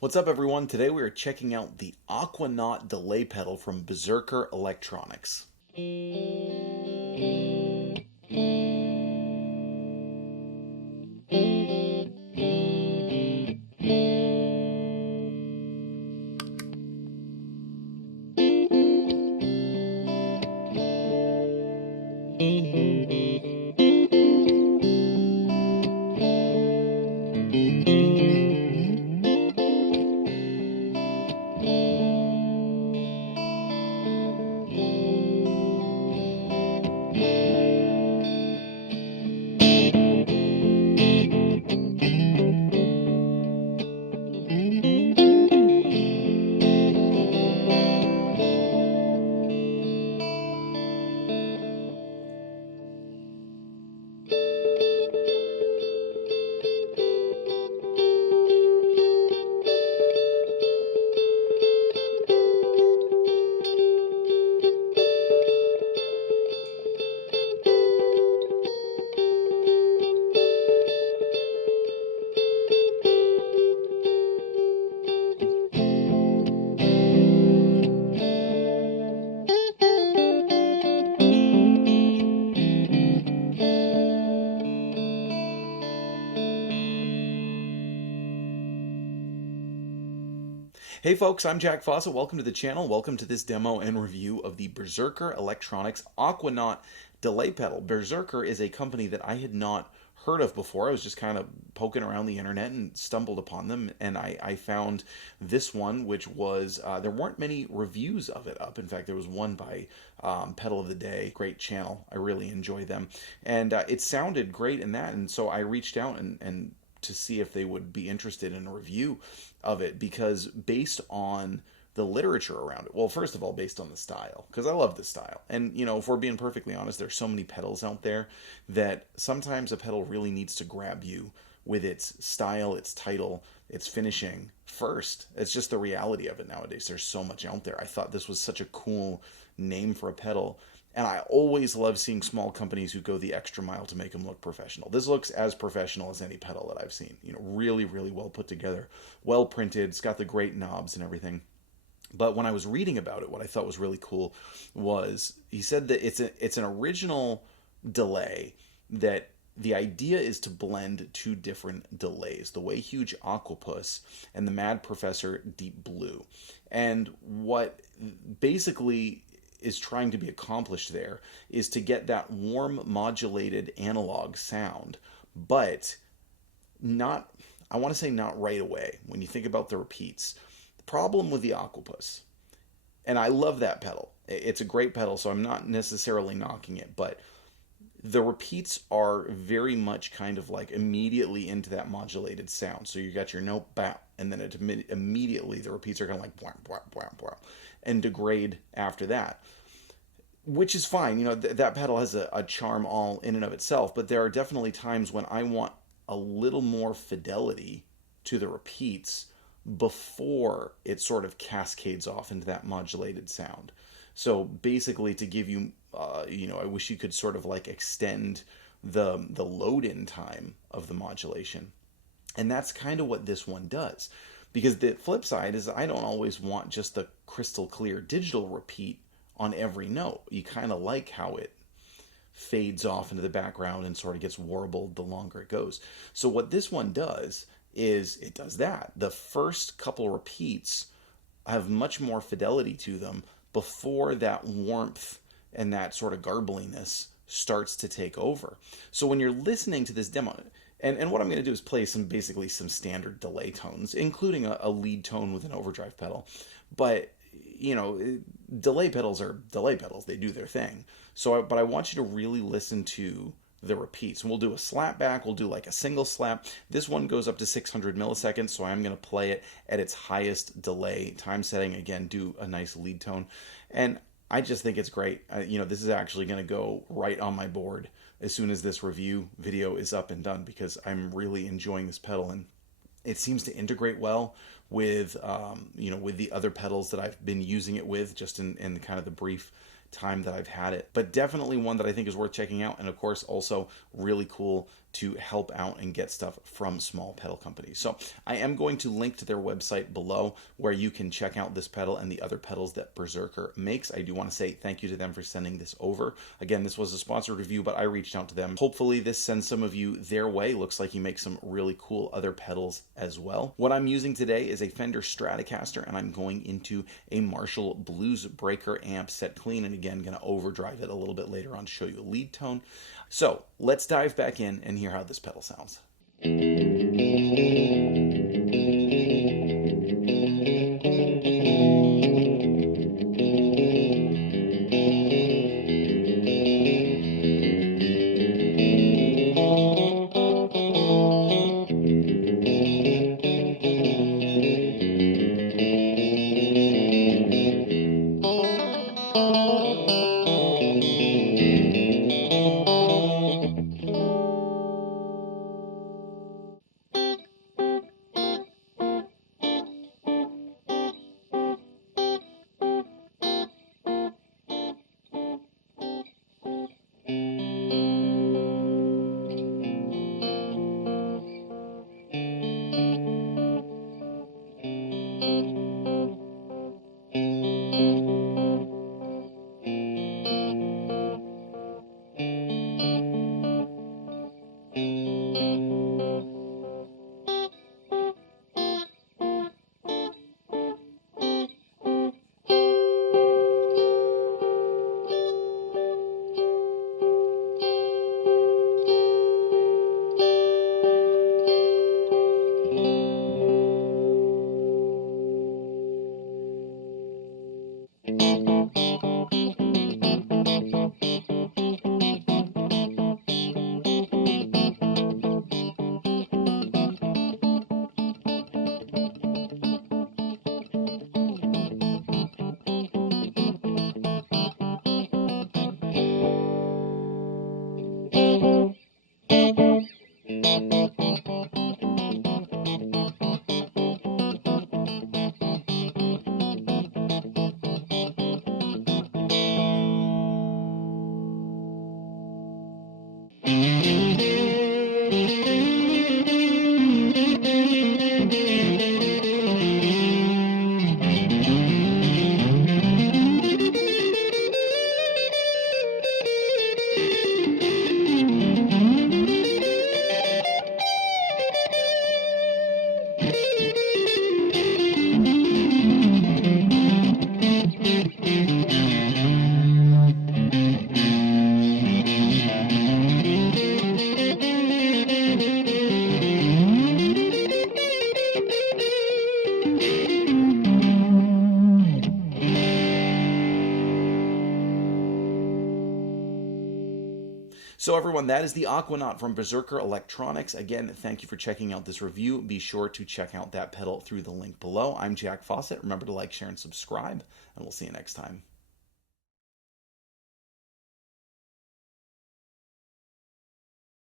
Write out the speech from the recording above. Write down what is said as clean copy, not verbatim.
What's up, everyone? Today we are checking out the Aquanaut Delay pedal from Berserker Electronics. Hey folks, I'm Jack Fossett. Welcome to the channel. Welcome to this demo and review of the Berserker Electronics Aquanaut Delay pedal. Berserker is a company that I had not heard of before. I was just kind of poking around the internet and stumbled upon them, and I found this one, which was, there weren't many reviews of it up. In fact, there was one by Pedal of the Day. Great channel. I really enjoy them. And it sounded great in that, and so I reached out and to see if they would be interested in a review of it, because based on the literature around it, well, first of all, based on the style, because I love the style. And, you know, if we're being perfectly honest, there's so many pedals out there that sometimes a pedal really needs to grab you with its style, its title, its finishing first. It's just the reality of it nowadays. There's so much out there. I thought this was such a cool name for a pedal. And I always love seeing small companies who go the extra mile to make them look professional. This looks as professional as any pedal that I've seen. You know, really, really well put together, well printed. It's got the great knobs and everything. But when I was reading about it, what I thought was really cool was he said that it's an original delay, that the idea is to blend two different delays, the Way Huge Octopus and the Mad Professor Deep Blue. And what basically is trying to be accomplished there is to get that warm modulated analog sound, but not, I want to say not right away when you think about the repeats. The problem with the Octopus, and I love that pedal, it's a great pedal, so I'm not necessarily knocking it, but the repeats are very much kind of like immediately into that modulated sound. So you got your note, bam, and then immediately the repeats are kind of like bwah, bwah, bwah, bwah, and degrade after that, which is fine. You know, that pedal has a charm all in and of itself, but there are definitely times when I want a little more fidelity to the repeats before it sort of cascades off into that modulated sound. So basically, to give you, you know, I wish you could sort of like extend the load-in time of the modulation. And that's kind of what this one does. Because the flip side is I don't always want just the crystal clear digital repeat on every note. You kind of like how it fades off into the background and sort of gets warbled the longer it goes. So what this one does is it does that. The first couple repeats have much more fidelity to them before that warmth and that sort of garbliness starts to take over. So when you're listening to this demo, and what I'm going to do is play basically some standard delay tones, including a lead tone with an overdrive pedal. But, you know, delay pedals are delay pedals. They do their thing. But I want you to really listen to the repeats. And we'll do a slap back. We'll do like a single slap. This one goes up to 600 milliseconds, so I'm going to play it at its highest delay time setting. Again, do a nice lead tone. And I just think it's great. You know, this is actually going to go right on my board as soon as this review video is up and done, because I'm really enjoying this pedal, and it seems to integrate well with, you know, with the other pedals that I've been using it with, just in kind of the brief time that I've had it. But definitely one that I think is worth checking out, and of course also really cool to help out and get stuff from small pedal companies. So I am going to link to their website below where you can check out this pedal and the other pedals that Berserker makes. I do want to say thank you to them for sending this over. Again, this was a sponsored review, but I reached out to them. Hopefully this sends some of you their way. Looks like he makes some really cool other pedals as well. What I'm using today is a Fender Stratocaster, and I'm going into a Marshall Blues Breaker amp set clean, and again going to overdrive it a little bit later on to show you a lead tone. So let's dive back in and hear how this pedal sounds. So everyone, that is the Aquanaut from Berserker Electronics. Again, thank you for checking out this review. Be sure to check out that pedal through the link below. I'm Jack Fossett. Remember to like, share, and subscribe, and we'll see you next time.